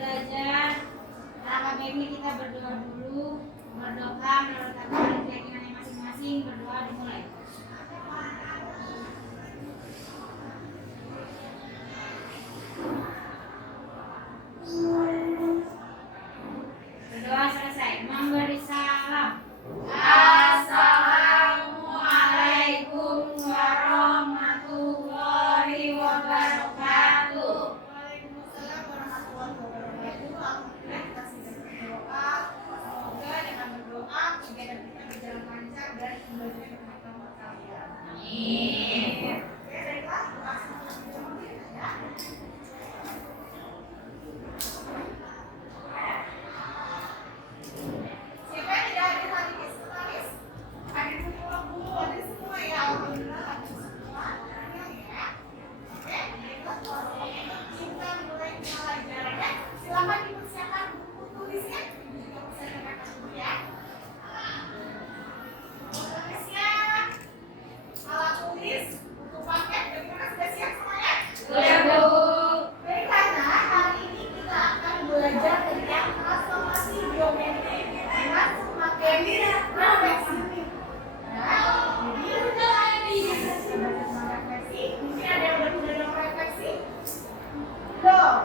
belajar. Langkah baiknya kita berdoa dulu. Berdoa menurut agama dan keyakinannya masing-masing. Berdoa dimulai. Berdoa selesai. Memberi salam. Assalamualaikum warahmatullahi wabarakatuh. Waalaikumsalam warahmatullahi wabarakatuh. Kita berdoa. Semoga dengan berdoa kegiatan kita berjalan lancar dan kembali ke tempat kalian. Amin. Oke, baiklah. Ya. Siapa yang tidak hadir hari ini? Tulis. Hadir semua Bu, hadir semua ya. Alhamdulillah hadir semua. Ya. Oke, kita kita mulai pelajarannya. Silakan dipersiapkan buku tulisnya. Juga bisa dicatat dulu ya. Tulisnya, alat tulis, buku paket, bagaimana sudah siap semuanya? Sudah, Bu. Baiklah, nah hari ini kita akan belajar tentang transformasi geometri dengan materi refleksi. Nah, jadi refleksi. Mungkin ada yang udah dalam refleksi? Belum.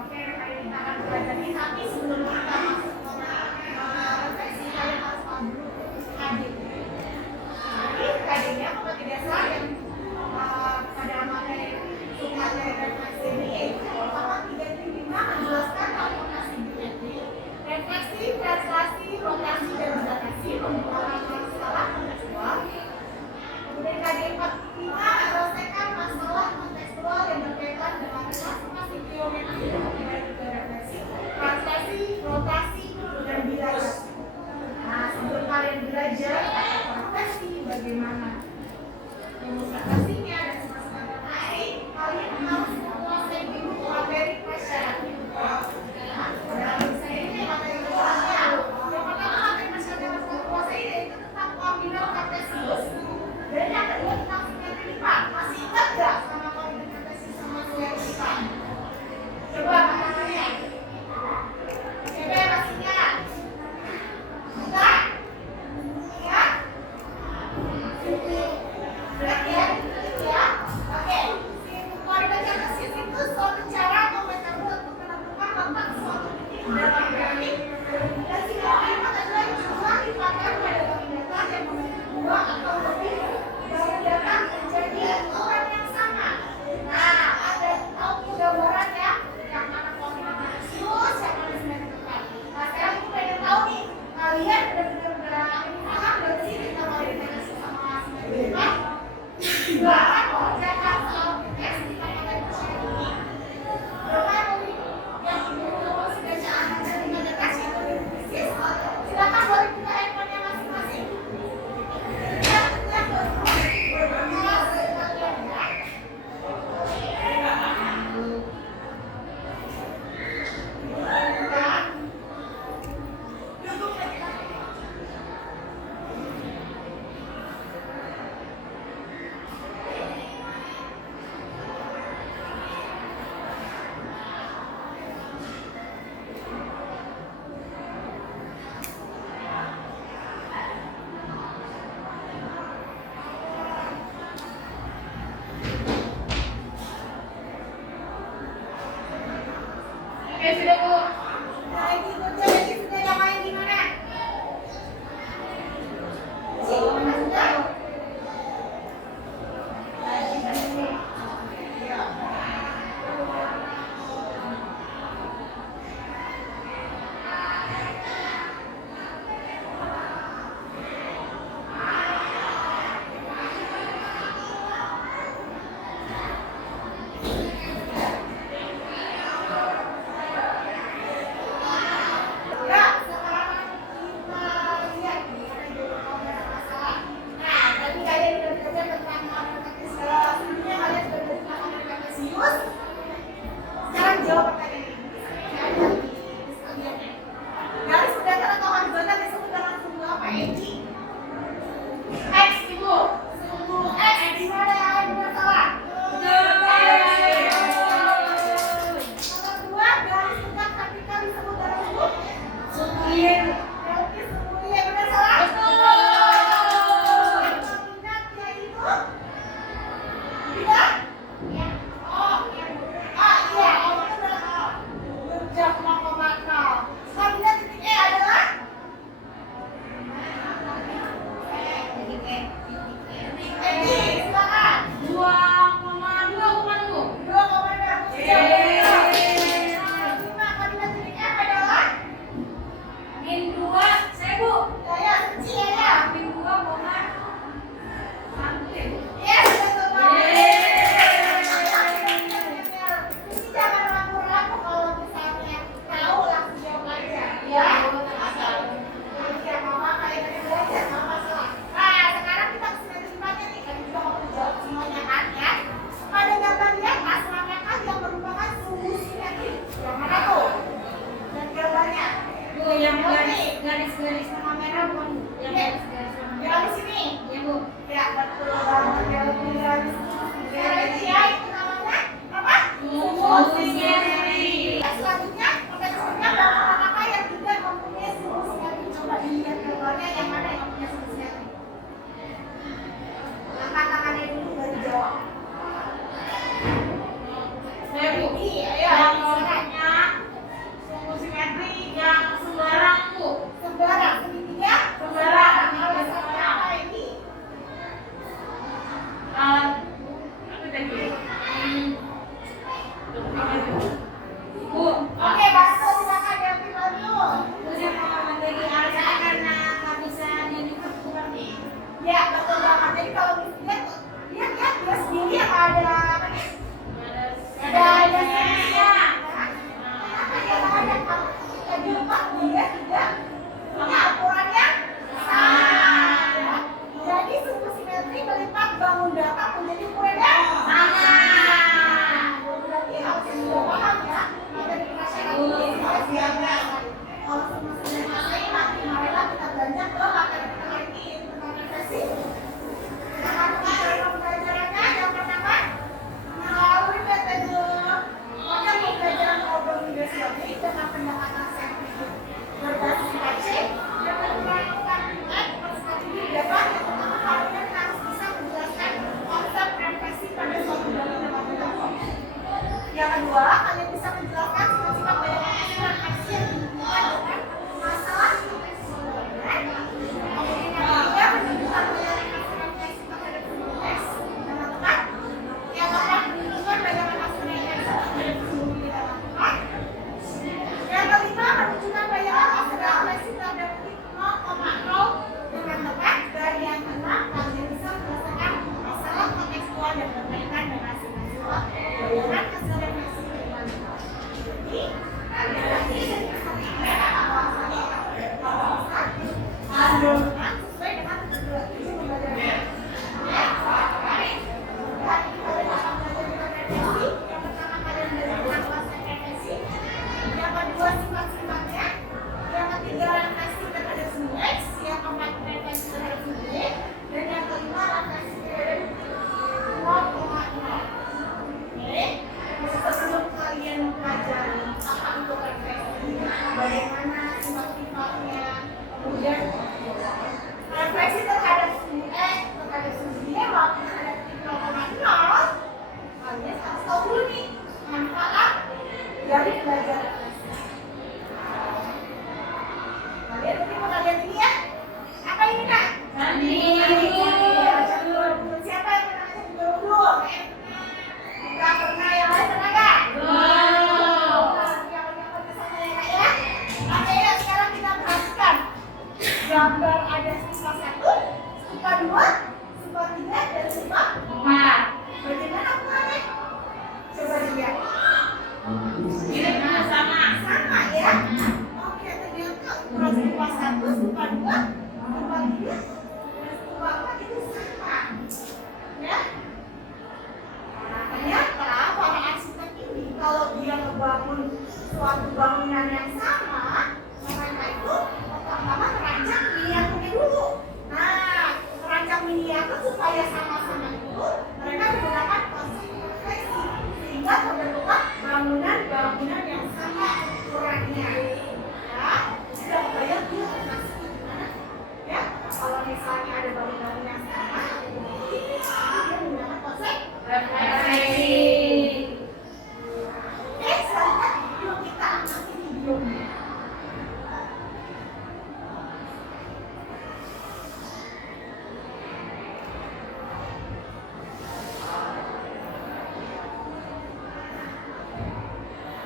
Oke, hari ini kita akan belajar ini. Tapi sebelum kita masuk ke refleksi, kalian harus paham dulu KD. Jadi KD-nya kalau tidak salah yang pada materi refleksi ini pertama 3 menjelaskan transformasi geometri, refleksi, translasi, rotasi, dan dilatasi merupakan masalah kontekstual. Kemudian KD 45 menyelesaikan masalah kontekstual yang berkaitan dengan transformasi geometri dari refleksi, translasi, rotasi, dan dilatasi. Nah, sebelum kalian belajar refleksi bagaimana ilustrasinya dan semacamnya lain, kalian harus menguasai dulu materi masyarakat. Dalam saya ini materi masyarakat. Yang pertama materi masyarakat harus menguasai yaitu tentang koordinat kartesius. Dan yang kedua tentang simetri lipat. Masih ingat nggak sama koordinat kartesius sama simetri lipat? Coba namanya. Siapa yang masih ingat? Ingat? Ingat? Berat ya? Ya? Oke. Koordinat kartesius itu suatu cara atau metode untuk menentukan letak suatu titik dalam grafik. Dan simetri lipat adalah jumlah lipatan pada koordinat yang memiliki 2 atau lebih dari data menjadi ukuran yang sama. Nah, ada tahu gambaran ya? Yang mana koordinat kartesius, yang mana simetri lipat. Nah, sekarang aku pengen tahu nih, kalian benar-benar paham nggak sih tentang koordinat kartesius sama simetri lipat? Enggak, jangan soal tes di materi masyarakat ini. Berapa yang sudah bacaan dari meditasi atau kritis? Silakan boleh buka handphonenya masing-masing. Oke, sudah Bu. Nah, ini sudah yang lain gimana? Mana sudah? Ya, sekarang kalian lagi sesuai dengan tujuan pembelajarannya. Yang pertama kalian belajar luas frekuensi, yang kedua sifat-sifatnya, yang ketiga relasi terhadap sumbu X, yang keempat frekuensi terhadap sumbu Y, dan yang kelima relasi terhadap 0,0. Oke, sebelum kalian mempelajari apa itu frekuensi, bagaimana sifat-sifatnya, kemudian refleksi terhadap sumbu X, terhadap sumbu Y, maupun terhadap 0,0, kalian harus tahu dulu nih manfaat dari belajar refleksi. Kalian mungkin mau kalian ini ya? Apa ini kak? Candi. Siapa yang pernah candi Borobudur? Kita pernah, yang lain pernah nggak? Yang pernah sana ya kak ya? Oke ya, sekarang kita perhatikan gambar ada stupa 1, stupa 2, stupa 3, dan stupa 4. Bagaimana ukurannya? Coba dilihat. Sama ya? Oke, ternyata ukuran stupa 1, stupa 2, stupa 3, dan stupa 4 itu sama. Ya? Ternyata para arsitek ini kalau dia ngebangun suatu bangunan yang sama, mereka itu pertama merancang miniaturnya dulu. Nah, merancang miniatur supaya sama-sama itu mereka menggunakan konsep refleksi sehingga terbentuklah bangunan-bangunan yang sama ukurannya. Ya, sudah kebayang dia refleksi gimana? Ya, kalau misalnya ada bangunan yang sama, dia menggunakan konsep refleksi. Oke, selanjutnya yuk kita amati videonya.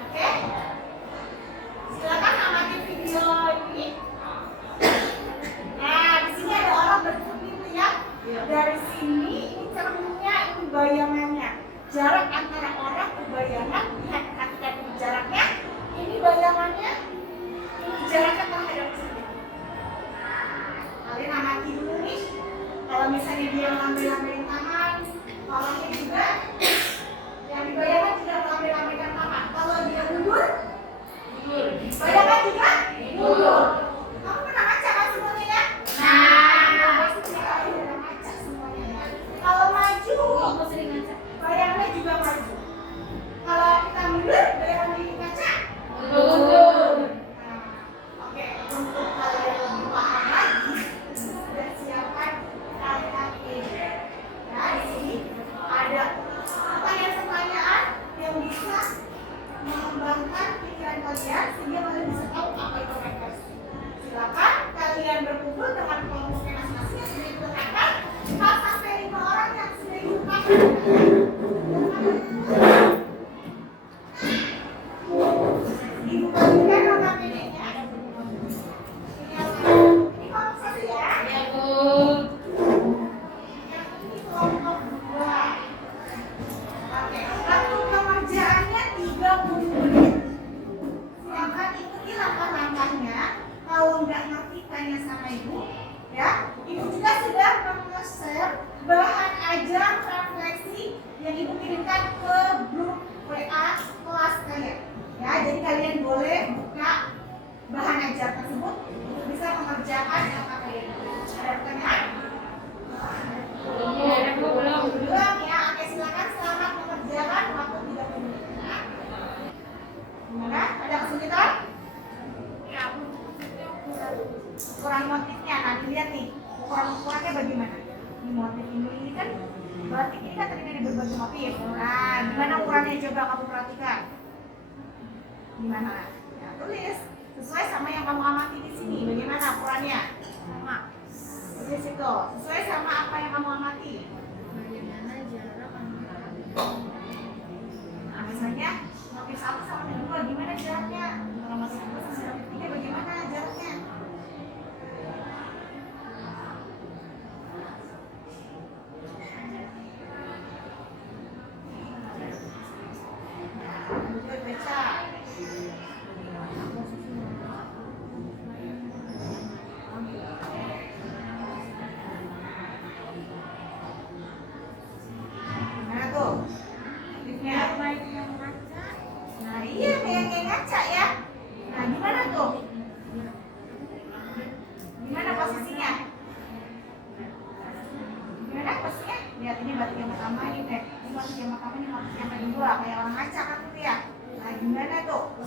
Oke, silakan amati video ini. Nah, di sini ada orang bercermin ya. Dari sini ini cerminnya, ini bayangannya. Jarak antara orang ke bayangan, lihat perhatikan ini jaraknya. Ini bayangannya, ini jaraknya terhadap sini. Kalian amati dulu nih. Kalau misalnya dia ngambil-ngambilin tangan, orangnya juga yang dibayangkan juga mengambil-ngambilkan tangan. Kalau dia mundur, bayangkan juga mundur. Kamu pernah baca kan semuanya ya? Nah, pasti kalian udah baca semuanya ya. Kalau maju, bayangannya juga maju. Kalau kita mundur, bayangan di kaca mundur. Nah, oke, untuk kalian lebih paham lagi, sudah siapkan kalimat ini. Nah, di sini ada pertanyaan-pertanyaan yang bisa mengembangkan pikiran kalian sehingga kalian bisa tahu apa itu refleksi. Silakan kalian berkumpul dengan kelompoknya masing-masing yang sudah ditentukan. 4 sampai 5 orang yang sudah ditentukan. Ibu bagikan notabene-nya. Ini kelompok 1 ya. Yang ini kelompok 2. Oke, waktu pengerjaannya 30 menit. Silakan ikuti langkah-langkahnya. Kalau nggak ngerti tanya sama ibu, ya. Ibu juga sudah meng-share bahan ajar refleksi yang ibu kirimkan ke grup WA kelas kalian. Ya, jadi kalian boleh buka bahan ajar tersebut untuk bisa mengerjakan apa kalian. Ada pertanyaan? Belum ya. Oke, silakan selamat mengerjakan waktu 30 menit. Gimana? Ada kesulitan? Ukuran motifnya, nah dilihat nih ukurannya bagaimana. Ini motif ini kan batik ini kan terdiri dari berbagai motif. Nah, gimana ukurannya coba kamu perhatikan. Gimana? Ya, tulis sesuai sama yang kamu amati di sini. Bagaimana ukurannya? Sama. Tulis itu sesuai sama apa yang kamu amati. Bagaimana jarak antara Nah, misalnya motif 1 sama motif 2 gimana jaraknya? Kalau motif 2 sama motif 3 bagaimana jaraknya? Baca.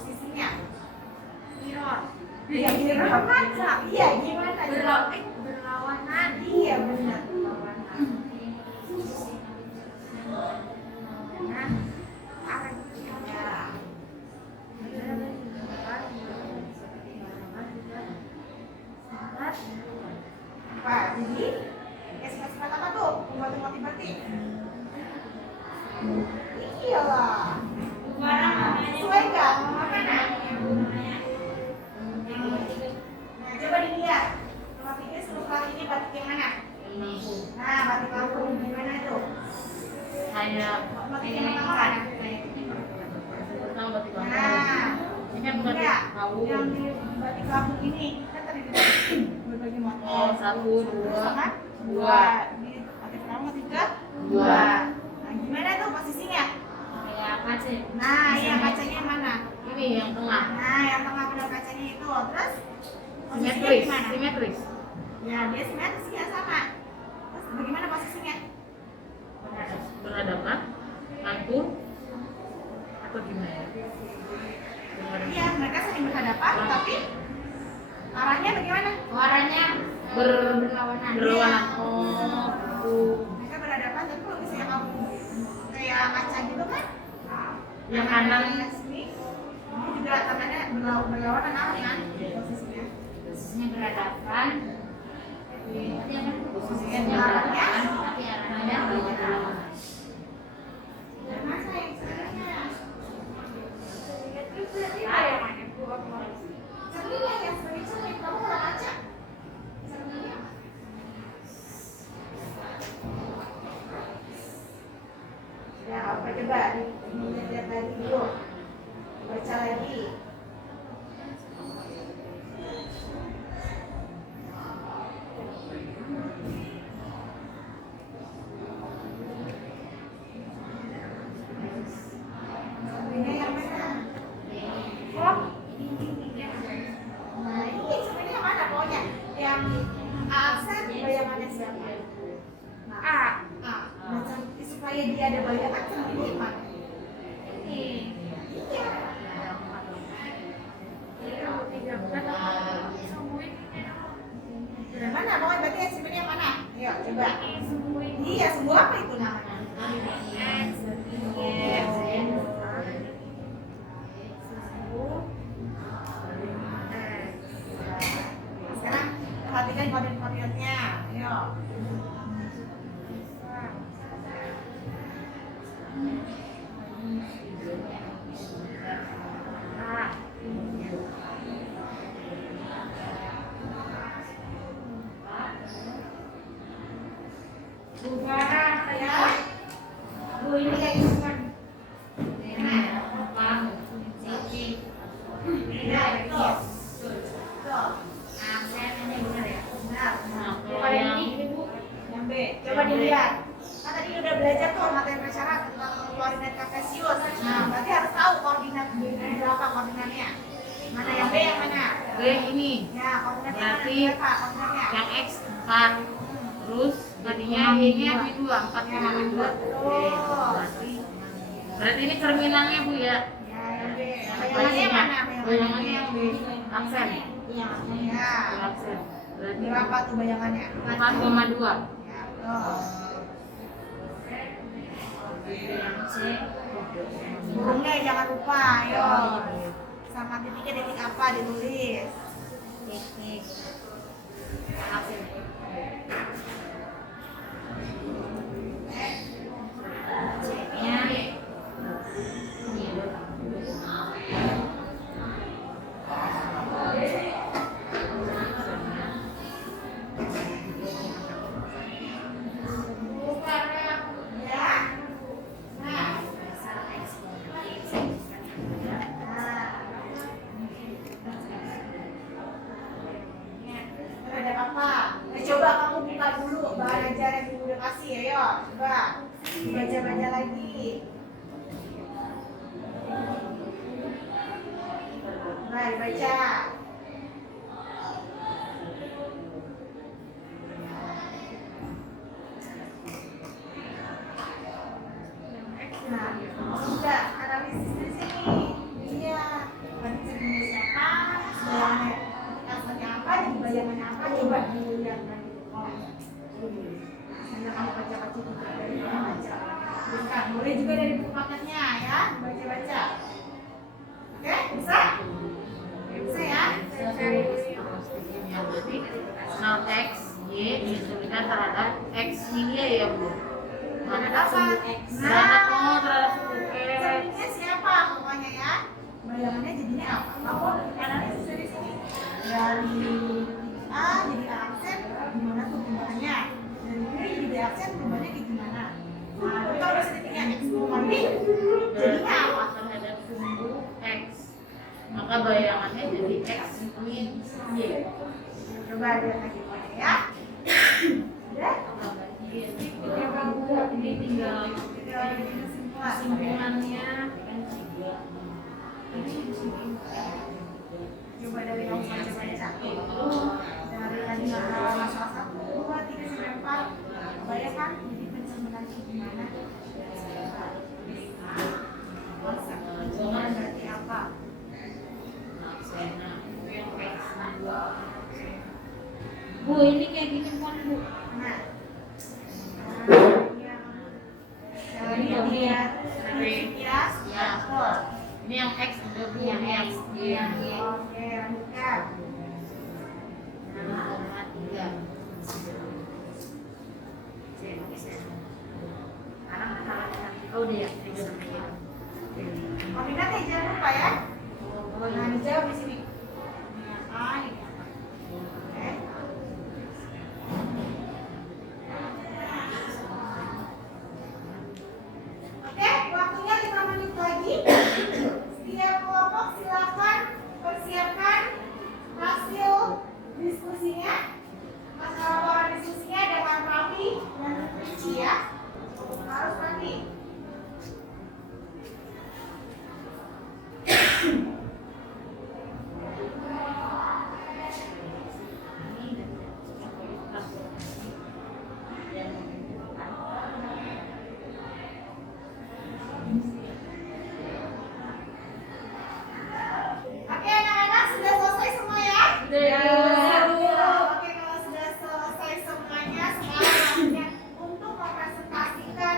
posisinya? Mirror. Iya, mirror kaca. Iya, gimana? Berlawanan. Iya, benar. Berlawanan. Nah, arah. Ya. Apa? Jadi, sifat-sifat apa tuh? Pembantu motivasi. Iyalah. Sesuai nggak? Mana? Nah, coba dilihat. Kalau pikir seluruh ini batik yang mana? Nah, batik Lampung gimana tuh? Kayak Batik yang pertama mana? tahu batik Lampung. Nah, Ini kan batik enggak. tahu. Yang di batik Lampung ini kan tadi dibagiin berbagai motif. Oh, satu, dua, Sama? dua. Di batik pertama, batik kedua? Dua. Nah, gimana tuh posisinya? Kayak kaca. Nah, iya kacanya yang mana? Ini yang tengah. Nah, yang tengah benar kacanya itu. Terus posisinya Simetris, gimana? simetris. Ya, dia simetris ya sama. Terus bagaimana posisinya? Berhadapan, ngangkung, atau gimana? Iya, mereka saling berhadapan, tapi arahnya bagaimana? Warnanya berlawanan. Berlawanan. Iya. Oh, tuh. Mereka berhadapan, tapi kalau misalnya kamu kayak kaca gitu kan? Yang kanan. Sini, ini juga tangannya berlawanan arah kan? Posisinya. Posisinya berhadapan. Posisinya arahnya. Tapi arahnya berlawanan. Mana yang sebenarnya? Cerminnya ya, sebagai cermin. Kamu kalau kaca? Cerminnya. Ya, apa coba? Lihat lagi dulu. Baca lagi. Cerminnya yang mana? Oh, nah ini cerminnya yang mana pokoknya? Yang aksen bayangannya siapa? Nah, A. Nah, supaya dia ada bayangan cerminnya yang mana? Ini. Iya. Yang mana? Pokoknya berarti yang cerminnya yang mana? Ayo, coba. Iya, sumbu apa itu namanya? Sekarang perhatikan koordinat-koordinatnya. Ayo. Ya. Bu ini kayak gitu kan. Bang, sini. Ya, betul. Betul. Aksen ini benar ya. Benar. Nah, kalau Kalau yang ini Bu. Yang B, coba dilihat. Kan tadi udah belajar tuh materi prasyarat tentang koordinat kartesius. Nah, berarti harus tahu koordinat B ini berapa koordinatnya. Mana yang B, yang mana? B ini, Ya, koordinatnya mana? Berarti Berapa koordinatnya? yang X 4, terus jadinya Y-nya B2, 4,2. Berarti ini cerminannya Bu ya. Ya, yang B. Bayangannya Bayangannya mana? bayangannya yang B, aksen. Iya. Ya. Aksen. Berarti Berapa tuh bayangannya? 4,2. Ya, betul. Yang C. Burungnya jangan lupa, ayo. Sama titiknya titik apa ditulis. Titik. Aksen. C-nya. Ya. Nah, terhadap apa? Nah, coba kamu buka dulu bahan ajar yang ibu udah kasih, ayo. Coba baca-baca lagi. Mari baca. Nah, sudah analisis di sini. Iya. terhadap X-nya dia ya Bu. Terhadap apa? Terhadap suku X. Cerminnya siapa pokoknya ya? Bayangannya jadinya apa? Kamu analisis dari sini. Dari A jadi A aksen, gimana tuh perubahannya? Dari B jadi B aksen, perubahannya kayak gimana? Nah, tapi kalau titiknya X kali, jadinya apa? Terhadap sumbu X. Maka bayangannya jadi X min Y. Coba lihat lagi pokoknya ya. Udah? Ini tinggal Kesimpulannya Coba dari kamu baca-baca. Dari tadi masalah 1, 2, 3, sampai 4. Kebayangkan jadi pencerminan gimana? Pencerminan berarti apa? Bu, ini kayak gini kan Bu. Nah, yang lihat ya, betul. Ini yang X juga Bu, yang X yang Y. Oke, lanjutkan. 6,3. Sekarang kesalahan. Oh dia, tiga sama Y. Koordinatnya jangan lupa ya. Nah, dijawab di sini. Ini apa? Ini apa? Oke. Oke, waktunya 5 menit lagi. Setiap kelompok silakan persiapkan hasil diskusinya. Masalah laporan diskusinya dengan rapi dan terperinci ya. Harus rapi. Oke, anak-anak sudah selesai semua ya? Oke, kalau sudah selesai semuanya, sekarang waktunya untuk mempresentasikan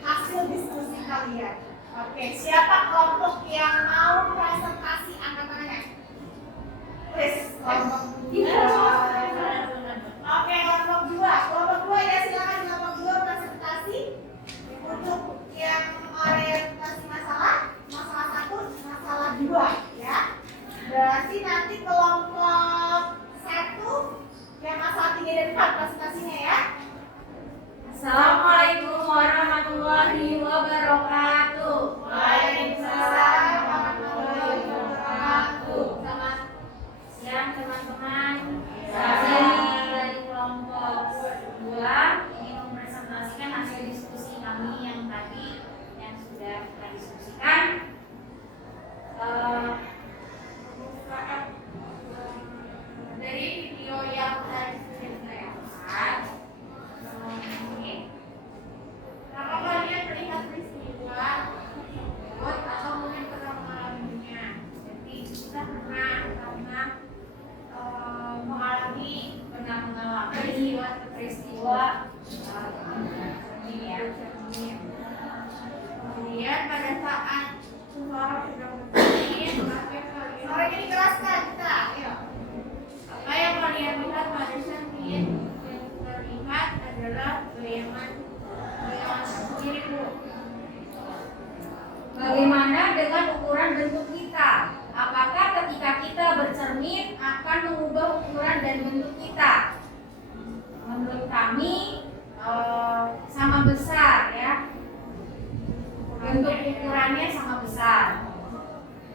hasil diskusi kalian. Oke, siapa kelompok yang mau presentasi angkat tangannya? Please, kelompok 2. Oke, kelompok 2. Kelompok 2 ya, silakan kelompok 2 presentasi untuk yang orientasi masalah 1, masalah 2 ya. Berarti nanti kelompok 1 yang masalah 3 dan 4 presentasinya ya. Assalamualaikum warahmatullahi wabarakatuh. Waalaikumsalam warahmatullahi wabarakatuh. Selamat siang teman-teman. Siang. Saya dari kelompok 2 ingin mempresentasikan hasil diskusi kami yang tadi yang sudah kita diskusikan. Dari video yang tadi sudah ditayangkan. Apakah kalian melihat peristiwa atau mungkin pernah mengalaminya? Jadi kita pernah mengalami peristiwa kemudian pada saat seseorang sedang bercermin, maka kalian suaranya dikeraskan kita, ayo. Apa yang kalian lihat pada cermin yang terlihat adalah bayangan sendiri Bu. Bagaimana dengan ukuran bentuk kita? Apakah ketika kita bercermin akan mengubah ukuran dan bentuk kita? Menurut kami sama besar ya. Bentuk ukurannya sama besar.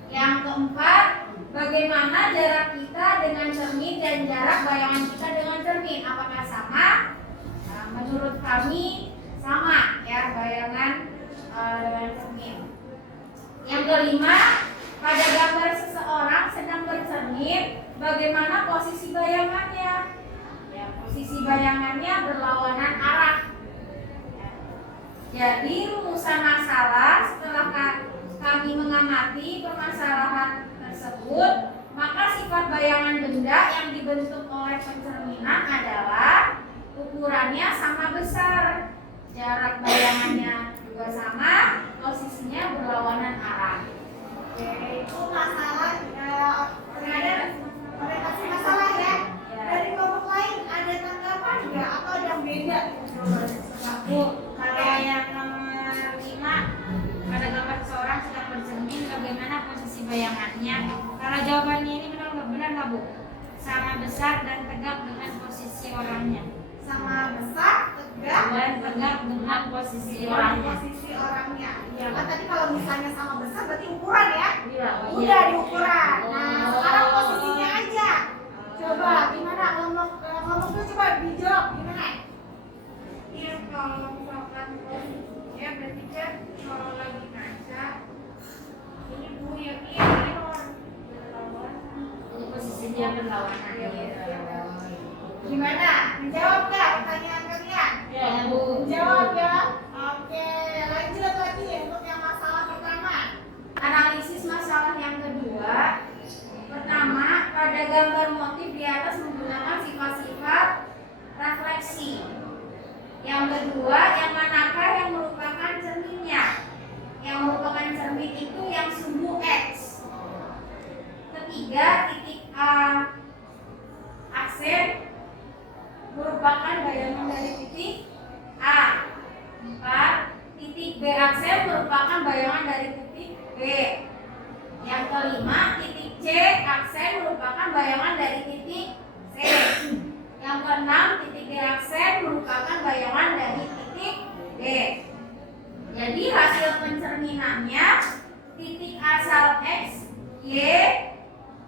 Yang keempat, bagaimana jarak kita dengan cermin dan jarak bayangan kita dengan cermin? Apakah sama? Menurut kami sama ya, bayangan dengan cermin. Yang kelima, pada gambar seseorang sedang bercermin, bagaimana posisi bayangannya? Ya, posisi bayangannya berlawanan arah. Ya. Jadi rumusan masalah setelah kami mengamati permasalahan tersebut, maka sifat bayangan benda yang dibentuk oleh pencerminan adalah ukurannya sama besar, jarak bayangannya juga sama, posisinya berlawanan arah. Oke, itu masalah orientasi masalah ya. Dari kelompok lain ada tanggapan nggak atau ada yang Bu? Sama besar dan tegak dengan posisi orangnya. Sama besar, tegak, Dan tegak dengan posisi dengan orangnya. posisi orangnya. Iya kan tadi kalau misalnya sama besar berarti ukuran ya? Iya. Udah di ukuran. Nah sekarang posisinya aja. Coba gimana kelompoknya coba dijawab gimana? Iya, kalau misalkan ya berarti kan kalau lagi ngaca ini Bu yang ini berlawan. Jadi posisinya berlawanan. Gimana? Menjawab nggak pertanyaan kalian? Ya Bu. Menjawab ya. Oke, lanjut lagi untuk yang masalah pertama. Analisis masalah yang kedua. Pertama, pada gambar motif di atas menggunakan sifat-sifat refleksi. Yang kedua, yang manakah yang merupakan cerminnya? Yang merupakan cermin itu yang sumbu X. Ketiga, titik A aksen merupakan bayangan dari titik A. 4. Titik B aksen merupakan bayangan dari titik B. Yang kelima, titik C aksen merupakan bayangan dari titik C. Yang keenam, titik D aksen merupakan bayangan dari titik D. Jadi hasil pencerminannya titik asal X, Y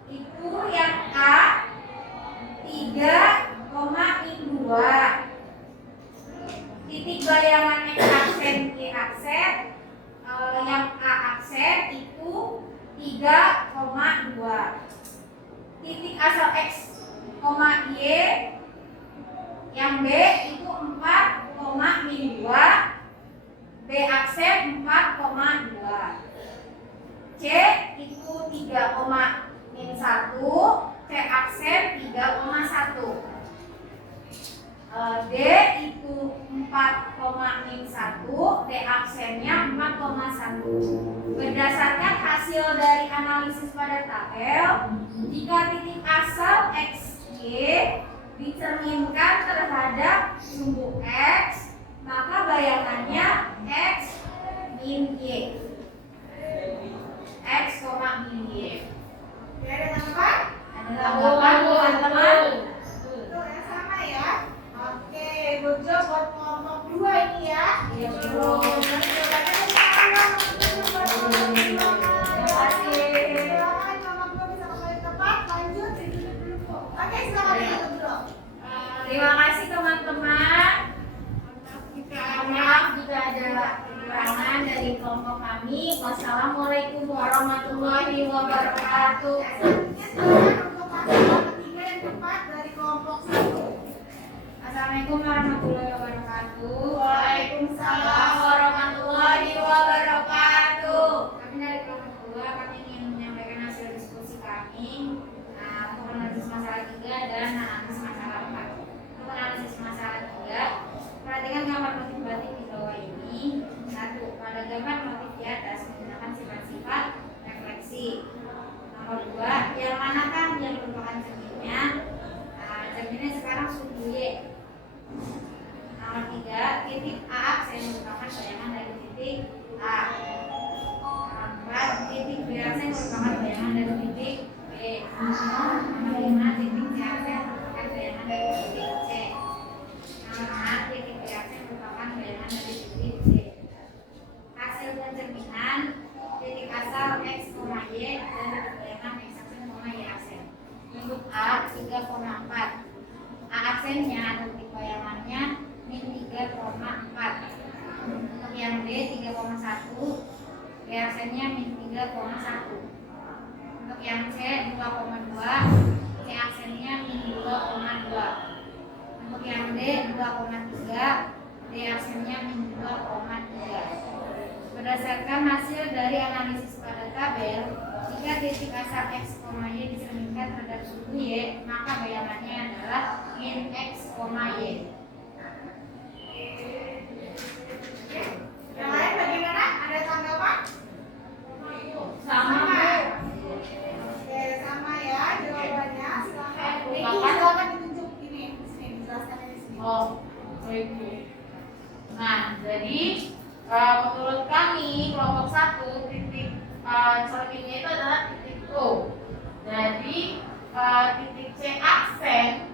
itu yang A 3,2. Titik bayangan X aksen Y aksen yang A aksen itu 3,2. Titik asal X, Y yang B itu 4,2. B aksen 4,2. C itu 3,1. C aksen 3,1. D itu 4,1. D aksennya 4,1. Berdasarkan hasil dari analisis pada tabel, jika titik asal X, Y dicerminkan terhadap sumbu X, maka bayangannya X min Y. X, min Y. Oke, ada tanggapan? Ada tanggapan teman-teman? Tuh yang sama ya. Oke, good job buat kelompok 2 ini ya. Iya, Bu. Jawabannya salah. Terima kasih. Silakan kelompok 2 bisa kembali tepat. Lanjut ditutup dulu. Oke, silakan ditutup dulu. Terima kasih teman-teman. Maaf jika ada kekurangan dari kelompok kami. Wassalamualaikum warahmatullahi wabarakatuh. Selanjutnya silakan untuk masalah ketiga yang tepat dari kelompok 1. Assalamualaikum warahmatullahi wabarakatuh. Waalaikumsalam warahmatullahi wabarakatuh. Kami dari kelompok 2 kami ingin menyampaikan hasil diskusi kami untuk analisis masalah 3 dan analisis masalah 4. Untuk analisis masalah 3, perhatikan gambar motif batik di bawah ini. 1. Pada gambar motif di atas menggunakan sifat-sifat refleksi. Nomor 2, yang manakah yang merupakan cerminnya? Cerminnya sekarang sumbu Y. Nomor 3, titik A aksen merupakan bayangan dari titik A. Nomor 4, titik B aksen merupakan bayangan dari titik B. Nomor 5, titik C aksen merupakan bayangan dari titik C. Nomor 6, titik B aksen merupakan bayangan dari titik C. Hasil pencerminan titik asal X, Y dan titik bayangan X aksen, Y aksen. Untuk A 3,4. A aksennya atau titik bayangannya min 3,4. Untuk yang B 3,1. B aksennya min 3,1. Untuk yang C 2,2. C aksennya min 2,2. Untuk yang D 2,3. D aksennya min 2,3. Berdasarkan hasil dari analisis pada tabel, jika titik asal X, Y dicerminkan terhadap sumbu Y, maka bayangannya adalah min X, Y. Yang lain bagaimana? Ada tanggapan? Sama. Oke, sama ya jawabannya. Silakan. Ini Silakan. silakan ditunjuk ini. Sini dijelaskan di sini. Oh, baik Bu. Nah, jadi menurut kami kelompok 1 titik cerminnya itu adalah titik O. Jadi titik C aksen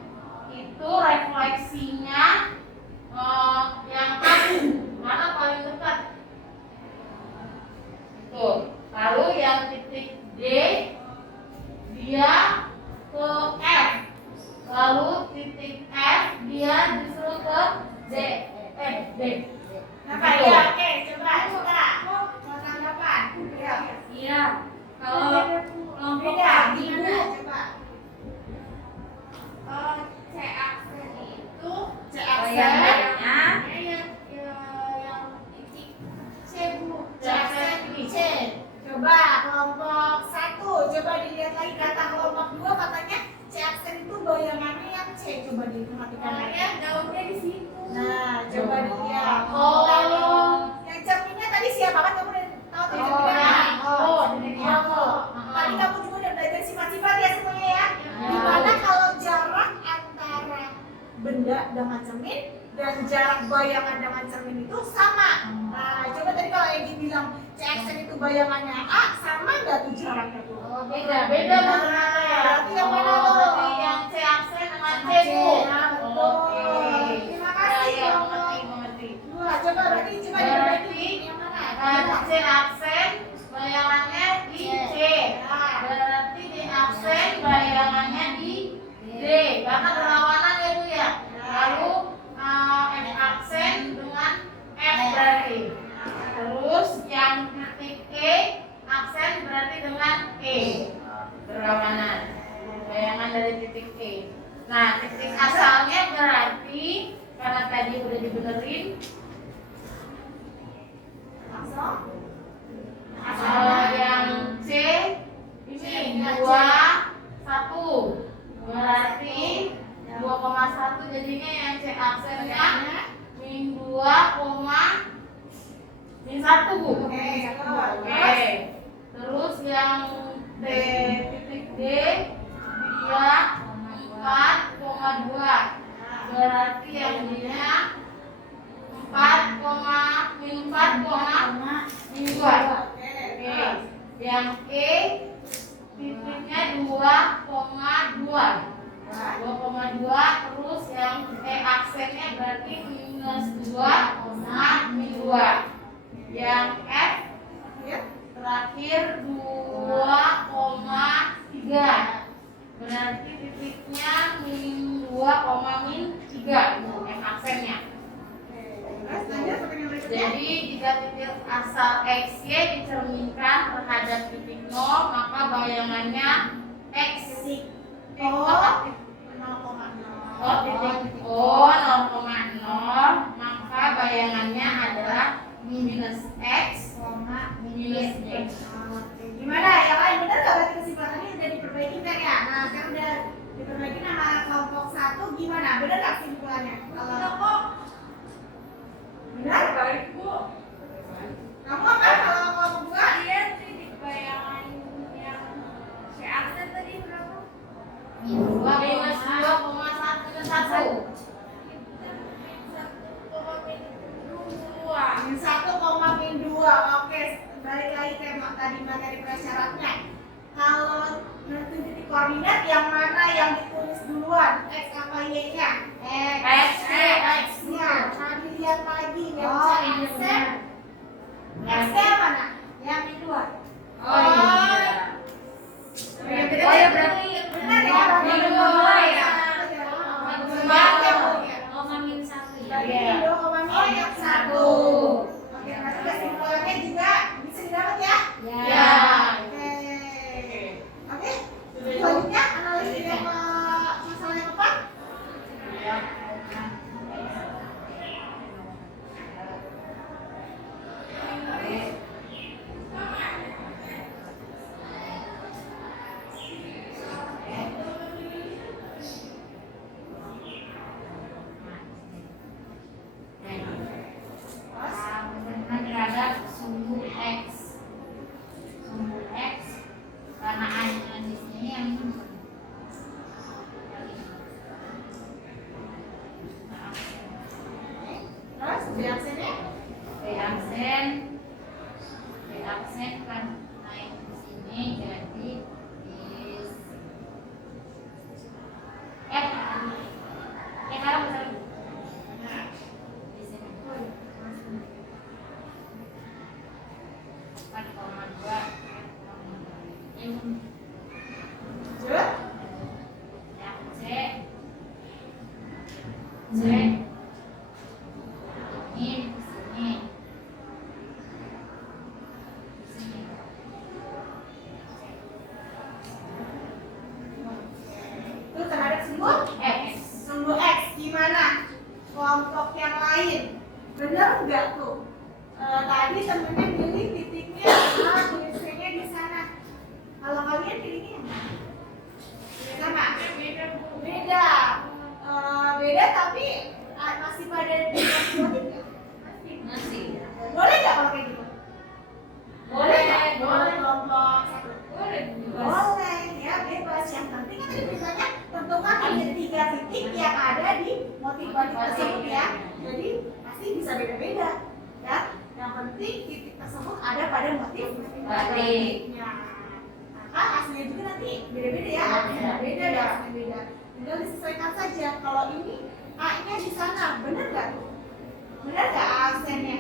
itu refleksinya yang abu, mana paling dekat? Tuh. Lalu yang titik D dia ke F. Lalu titik F dia justru ke D. D. Apa ya? Oke, coba. Mau tanggapan? Iya. Kalau kelompok Beda, kaki gimana? Coba. C aksen itu C aksen. bayangannya yang titik C Bu. C aksen C. Coba kelompok 1, coba dilihat lagi kata kelompok 2 katanya C aksen itu bayangannya yang C. Coba diperhatikan lagi. Soalnya daunnya di situ. Nah, coba dilihat. Oh. Yang cerminnya tadi siapa kan kamu udah tahu tadi Oh, cerminnya? ya. Tadi kamu juga udah belajar sifat-sifat ya semuanya ya. Dimana kalau jarak antara benda dengan cermin dan jarak bayangan dengan cermin itu sama. Nah, coba tadi kalau Egi bilang C aksen itu bayangannya A, sama nggak tuh jaraknya tuh? Beda Nah, benar. berarti yang mana tuh? Berarti yang C aksen dengan C Bu. Nah, betul. Terima kasih. Ya, kelompok mengerti. dua. Coba berarti diperbaiki yang mana? C aksen bayangannya di C. Berarti D aksen bayangannya di D. Karena berlawanan ya Bu ya. Lalu F aksen dengan F berarti. Terus yang titik E aksen berarti dengan E. Berlawanan. Bayangan dari titik E. Nah, titik asalnya berarti karena tadi udah dibenerin Langsung. yang C ini 2, 1 berarti 2,1 jadinya yang C aksennya min 2, min 1 Bu. Oke. Terus yang D titik D dia 4,2 berarti yang dia 4, min 4, min 2. Oke. Yang E titiknya 2,2 terus yang E aksennya berarti minus 2, min 2. Yang F terakhir 2,3 berarti titiknya min 2, min 3 F aksennya. Jadi jika titik asal XY dicerminkan terhadap titik 0 maka bayangannya X. Titik O 0,0 maka bayangannya adalah minus X, minus Y. Gimana? Yang lain benar nggak berarti kesimpulannya udah diperbaiki kan ya? Nah, sekarang udah diperbaiki nama kelompok 1 gimana? Benar nggak kesimpulannya? Kalau benar? Baik Bu. Kamu apa kalau kelompok 2? Lihat titik bayangan yang C aksen tadi berapa? Minus 2,1 minus 1. Min 1, min 2. Oke, balik lagi ke tadi materi prasyaratnya. Kalau nentuin titik koordinat yang mana yang ditulis duluan? X apa Y-nya? X. X-nya. Nah, dilihat lagi yang Oh, C ini aksen. benar. X-nya mana? Yang min 2. Oh iya. Oh ya berarti Benar ya? min Min 2 2 ya. Min 2. 0,1 Berarti Iya. min 2,1. Oke, berarti kesimpulannya juga bisa didapat ya? Ya. Oke. Oke. Selanjutnya analisis yang masalah yang apa? yang penting kan tadi misalnya tentukan di 3 titik yang ada di motif batik tersebut ya. Jadi pasti bisa beda-beda ya. Yang penting titik tersebut ada pada motif batiknya. Maka hasilnya juga nanti beda-beda ya. Beda ya, hasilnya beda. Tinggal disesuaikan saja. Kalau ini A-nya di sana, benar nggak tuh? Benar nggak aksennya?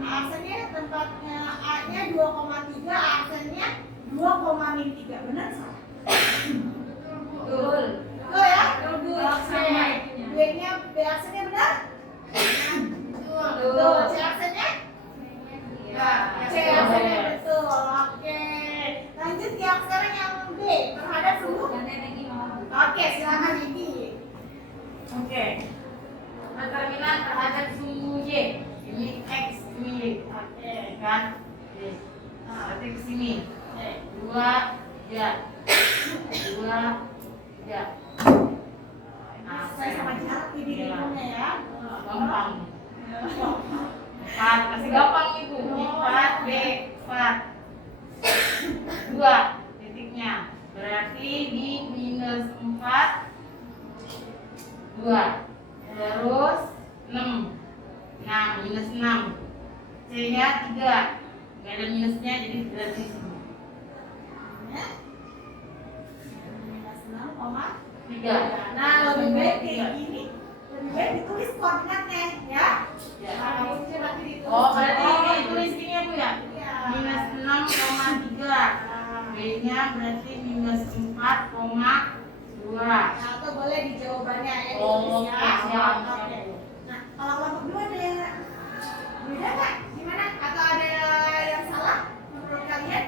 Aksennya tempatnya A-nya 2,3, aksennya 2,3. Benar salah? Betul. Betul ya? Betul. Oke. B-nya, B aksennya benar? Betul. C aksennya? Ya. C aksennya betul. Oke. Lanjut yang sekarang yang B terhadap suhu. Oke, silakan Ibi. Oke. Determinan terhadap sumbu Y. Ini X, ini Y. Oke, kan? Oke. Berarti ke sini. 2, 3. 2, 3. Nah, Saya sama jarak Ibi di rumahnya ya. gampang. 4, kasih gampang ibu. 4, B, 4. 2 titiknya. Berarti di minus 4, 2. Terus 6. Nah, minus 6. C-nya 3. Gak ada minusnya, jadi berarti sini. Minus 6,3. 3. Nah, lebih baik kayak gini. Lebih baik ditulis koordinatnya ya. Nah, itu nanti ditulis. Oh, berarti ditulis gini ya Bu ya? Iya. Minus 6,3. B-nya berarti minus 4,2. Nah, atau boleh di jawabannya ya ditulis ya. siap. Oke. Nah, kalau kelompok 2 ada beda nggak? Gimana? Atau ada yang salah menurut kalian?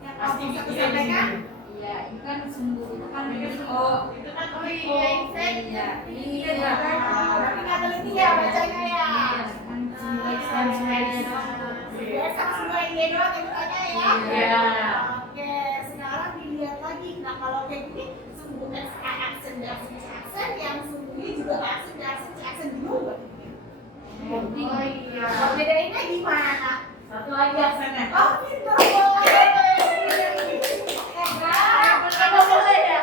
Yang Pasti kelompok 1 bisa di sampaikan? sini. Iya, itu kan sumbu itu kan Oh, itu kan iya, iya. Iya. Tapi nggak teliti ya bacanya ya. Biasa semua ini doang yang tanya ya. Iya. Oke, sekarang dilihat lagi. Nah, kalau kayak gini sumbu X aksen dan aksen yang sumbunya juga aksen dan aksen juga. Oh iya. Kalau bedainnya gimana? Satu lagi aksennya. Oh, pintar boleh. Apa boleh ya?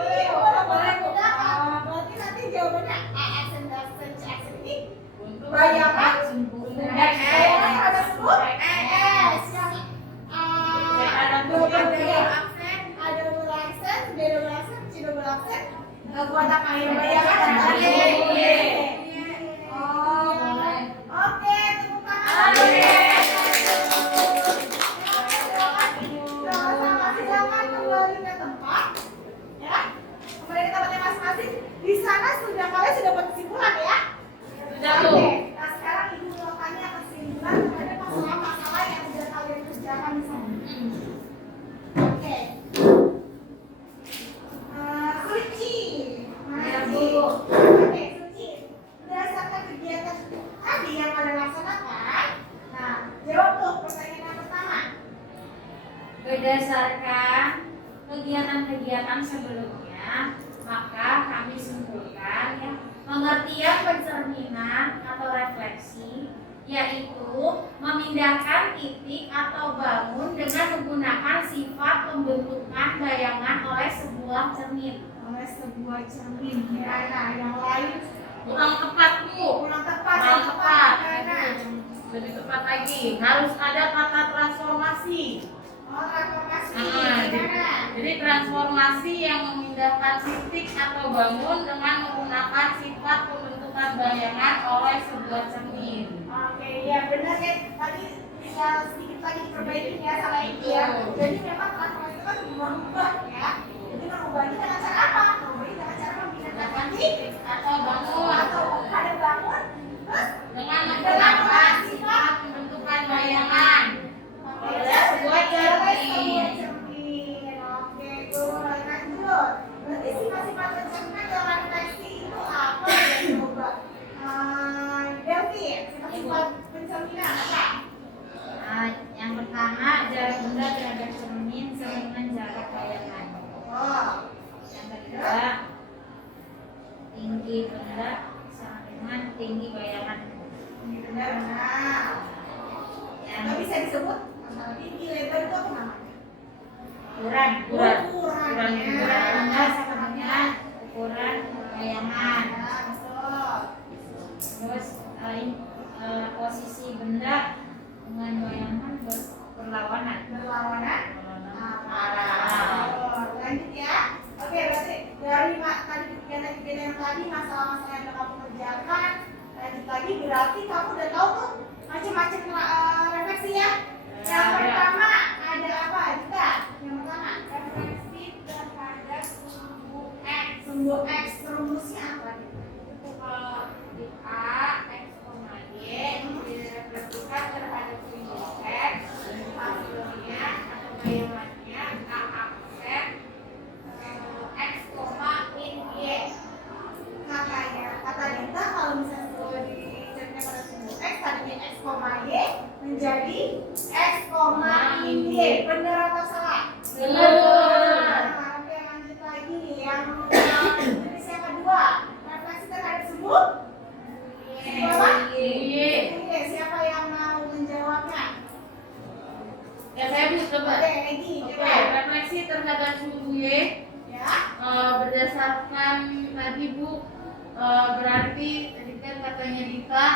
Boleh. Berarti nanti jawabannya A aksen dan aksen ini bayangan Sumbu bayangan ada sebut S yang double aksen, ada double aksen, B double aksen, C double aksen, kotak air bayangan dan Oke, tepuk tangan. Sama-sama silakan kembali ke tempat. Ya. Kembali ke tempatnya masing-masing. Di sana kalian sudah buat kesimpulan ya? Sudah, Bu. Oke. Nah, sekarang Ibu mau tanya kesimpulan terhadap masalah-masalah yang sudah kalian kerjakan di sana. Oke. Suci. Ya, Bu. Oke, Suci. Berdasarkan kegiatan tadi yang kalian laksanakan, nah, jawab tuh pertanyaan yang pertama. Berdasarkan kegiatan-kegiatan sebelumnya, maka kami simpulkan ya, pengertian pencerminan atau refleksi yaitu memindahkan titik atau bangun dengan menggunakan sifat pembentukan bayangan oleh sebuah cermin. Oleh sebuah cermin. Gimana? Yang lain Kurang tepat Bu. kurang tepat. Kurang yang tepat. Gimana? Lebih tepat lagi. Harus ada kata transformasi. Oh, transformasi. Nah, Gimana? jadi transformasi yang memindahkan titik atau bangun dengan menggunakan sifat pembentukan bayangan oleh sebuah cermin. Oke, ya benar ya. Tadi tinggal sedikit lagi diperbaiki ya salah ini ya. Jadi memang transformasi itu kan merubah ya. Jadi merubahnya dengan cara apa? Merubahnya dengan cara memindahkan titik Atau bangun atau ada bangun terus dengan menggunakan sifat pembentukan bayangan oleh sebuah cermin. Oke, good. Lanjut. Berarti sifat-sifat pencerminan dalam refleksi itu apa ya coba? Delvi, sifat-sifat pencerminan apa? Nah, yang pertama, jarak benda terhadap cermin sama dengan jarak bayangan. lanjut ya. Oke, berarti dari tadi kegiatan-kegiatan yang tadi, masalah-masalah yang kamu kerjakan, lanjut lagi berarti kamu udah tahu tuh macam-macam refleksi ya. Yang pertama ada apa kita? Yang pertama Refleksi terhadap sumbu X. sumbu X, rumusnya apa nih? Kalau di A, X, Y direfleksikan terhadap sumbu X, hasilnya atau bayangannya A aksen X, in Y. Kata Dita kalau misalnya sudah dicarikan pada sumbu X, tadinya X, Y menjadi X, Y. Benar atau salah? Benar. Oke, lanjut lagi. Yang jenis yang kedua, refleksi terhadap sumbu apa? Y. Oke, siapa yang mau menjawabnya? Ya saya bisa coba. Oke, Egi, Oke, coba. refleksi terhadap sumbu Y Ya. berdasarkan tadi Bu, berarti tadi kan katanya Dita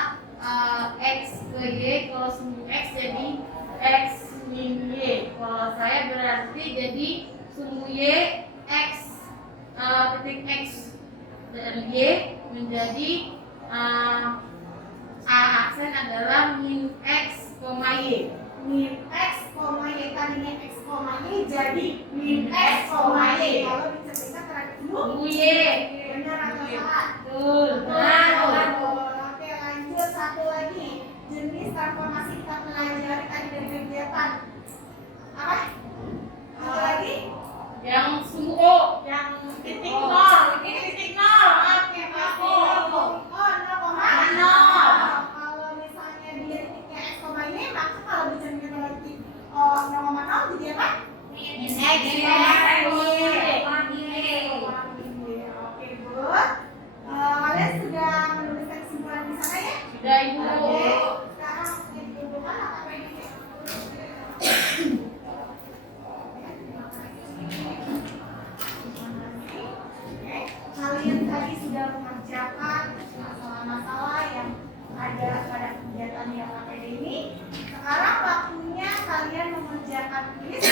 X ke Y, kalau sumbu X jadi X min Y. Kalau saya berarti jadi sumbu Y X titik X dan Y menjadi A aksen adalah min X, Y. Min X, Y. Tadinya X, Y jadi min X, Y. Kalau bisa terhadap sumbu Sumbu Y. benar atau salah? Betul. Benar. Oke, lanjut satu lagi. Jenis transformasi kita pelajari tadi dari kegiatan apa? Satu lagi? Yang sumbu O. Yang Titik nol. Titik nol. Oke, pasti. Oh, 0,0. Kalau misalnya dia titiknya X, Y, maka kalau bicara lagi 0,0 jadi apa? Min X. Oke, good. Kalian sudah menuliskan kesimpulan di sana ya? Sudah Ibu. Oke. Sekarang yang dibutuhkan apa ini? Oke. Kalian tadi sudah mengerjakan masalah-masalah yang ada pada kegiatan yang APD ini. Sekarang waktunya kalian mengerjakan kuis.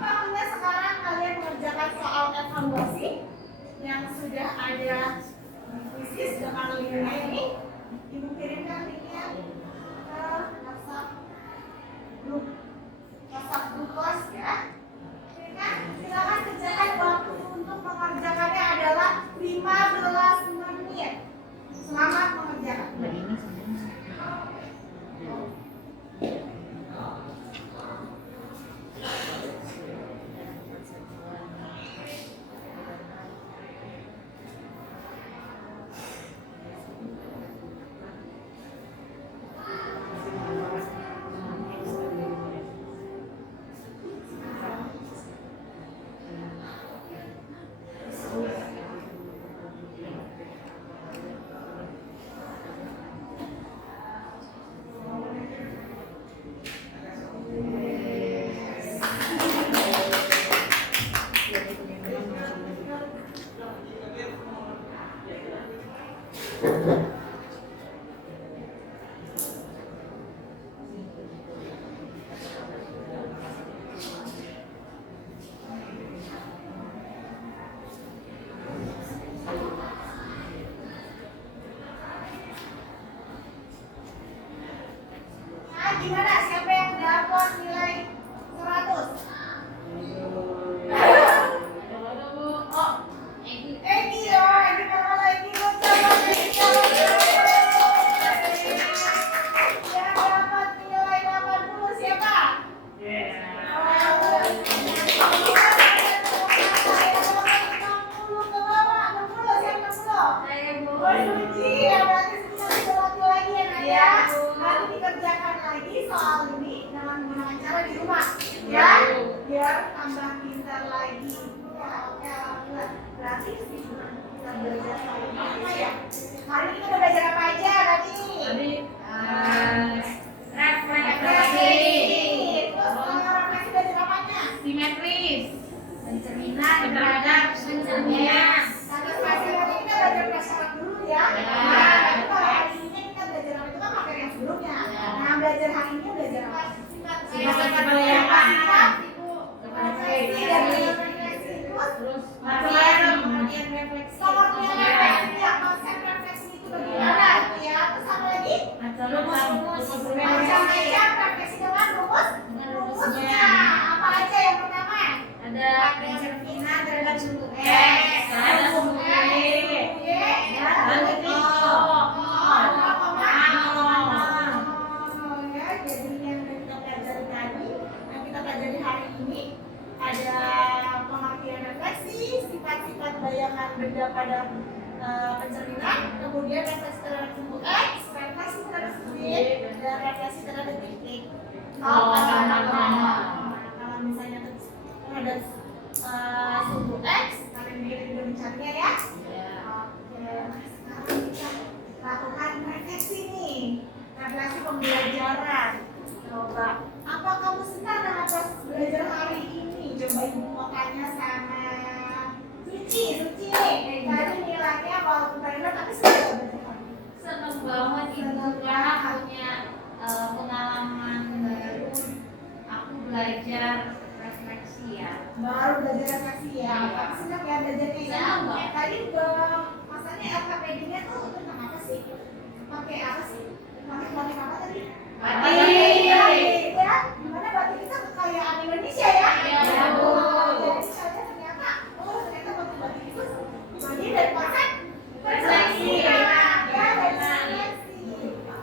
Waktunya sekarang kalian mengerjakan soal evaluasi yang sudah ada di kuisis dengan linknya ini. Ibu kirimkan linknya ke WhatsApp grup kelas ya. Kirimkan. Silakan kerjakan, waktu untuk mengerjakannya adalah 15 menit. Selamat mengerjakan. Gimana? Siapa yang dapat nilai 100? Oh, Egi. Egi, Egi kalau lagi coba yang dapat nilai 80 siapa? Nanti dikerjakan lagi soal ini dengan menggunakan cara di rumah, ya, biar tambah pintar lagi. Ya, oke, alhamdulillah. Berarti kita belajar hari ini apa ya? Hari ini kita udah belajar apa aja tadi? Refleksi. Terus refleksi belajar apanya? Simetris. Pencerminan terhadap pencerminan. Tadi tadi kita belajar prasyarat dulu ya. Ya. Nah, tapi kalau hari ini kita belajar apa itu kan materi yang sebelumnya. Nah, belajar hari ini belajar apa? Sifat bayangan. Oke, refleksi. Pengertian refleksi ya, konsep refleksi itu bagaimana gitu ya. Terus apa lagi? Macam-macam refleksi dengan rumusnya. Apa aja yang pertama? Ada pencerminan terhadap sumbu X, Ada sumbu Y, ada titik ya, jadi yang kita pelajari tadi, yang kita pelajari hari ini ada pengertian refleksi, sifat-sifat bayangan benda pada pencerminan, kemudian refleksi terhadap sumbu X, refleksi terhadap sumbu Y, dan refleksi terhadap titik. Kalau misalnya terhadap sumbu X, kalian udah mencarinya ya. Oke, sekarang kita lakukan refleksi nih, refleksi pembelajaran. Coba, apa kamu senang dengan proses belajar hari ini? Coba ibu mau tanya sama Suci nih. Tadi nilainya walaupun rendah tapi sudah belajar. Seneng banget ibu karena punya pengalaman baru. Aku belajar refleksi ya. Baru belajar refleksi ya. Tapi senang ya belajarnya ya. Senang banget. Tadi masanya LKPD-nya tuh tentang apa sih? Pakai apa sih? Pakai apa tadi? Batik. Ya, gimana batik kita kekayaan Indonesia ya? Iya. Jadi saya ternyata batik itu bagian dari konsep refleksi. Ya, dari refleksi.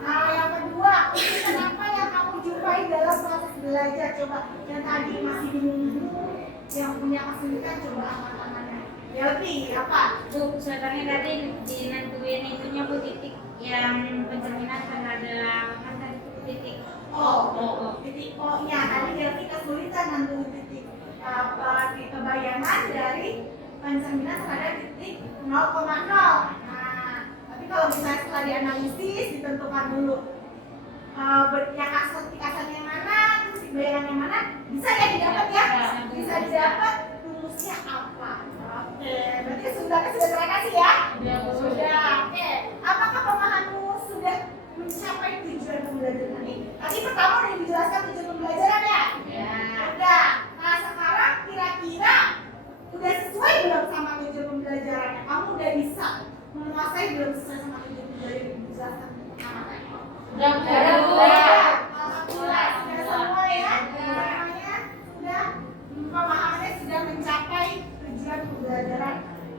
Nah, yang kedua, kenapa yang kamu jumpai dalam proses belajar? Coba yang tadi masih bingung, yang punya kesulitan coba angkat tangannya. Ya lebih apa? Bu, sebenarnya tadi dinentuin itunya Bu, titik yang pencerminan terhadap kan tadi titik. Titik O-nya. Tadi Delvi kesulitan nentuin titik kebayangan dari pencerminan terhadap titik 0,0. Nah, tapi kalau misalnya setelah dianalisis ditentukan dulu yang kasarnya yang mana, terus bayangan yang mana, bisa ya didapat ya? Bisa didapat rumusnya apa? Oke, berarti sudah teratasi ya? Sudah. Oke, apakah pemahamanmu sudah mencapai tujuan pembelajaran ini? Tadi pertama udah dijelaskan tujuan pembelajaran ya? Ya. Udah. Nah sekarang kira-kira udah sesuai belum sama tujuan pembelajarannya? Kamu udah bisa menguasai belum sesuai sama tujuan pembelajaran yang dijelaskan? Udah. Alhamdulillah sudah semua ya. Semuanya sudah pemahamannya sudah mencapai tujuan pembelajaran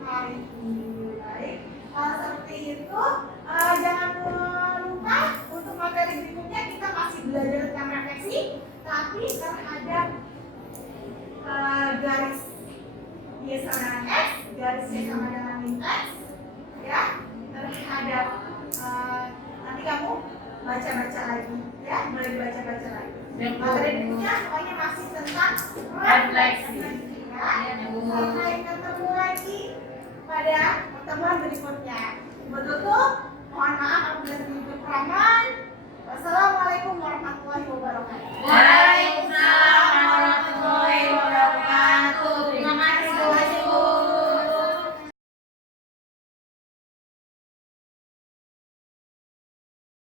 hari ini. Baik. Seperti itu, jangan lupa untuk materi berikutnya kita masih belajar tentang refleksi, tapi terhadap garis Y sama dengan X, garis Y sama dengan min X, ya, terhadap nanti kamu baca-baca lagi, ya, mulai baca-baca lagi. Materi berikutnya pokoknya masih tentang refleksi, ya. Sampai ketemu lagi pada pertemuan berikutnya. Betul, mohon maaf apabila sedikit kekurangan. Wassalamualaikum warahmatullahi wabarakatuh.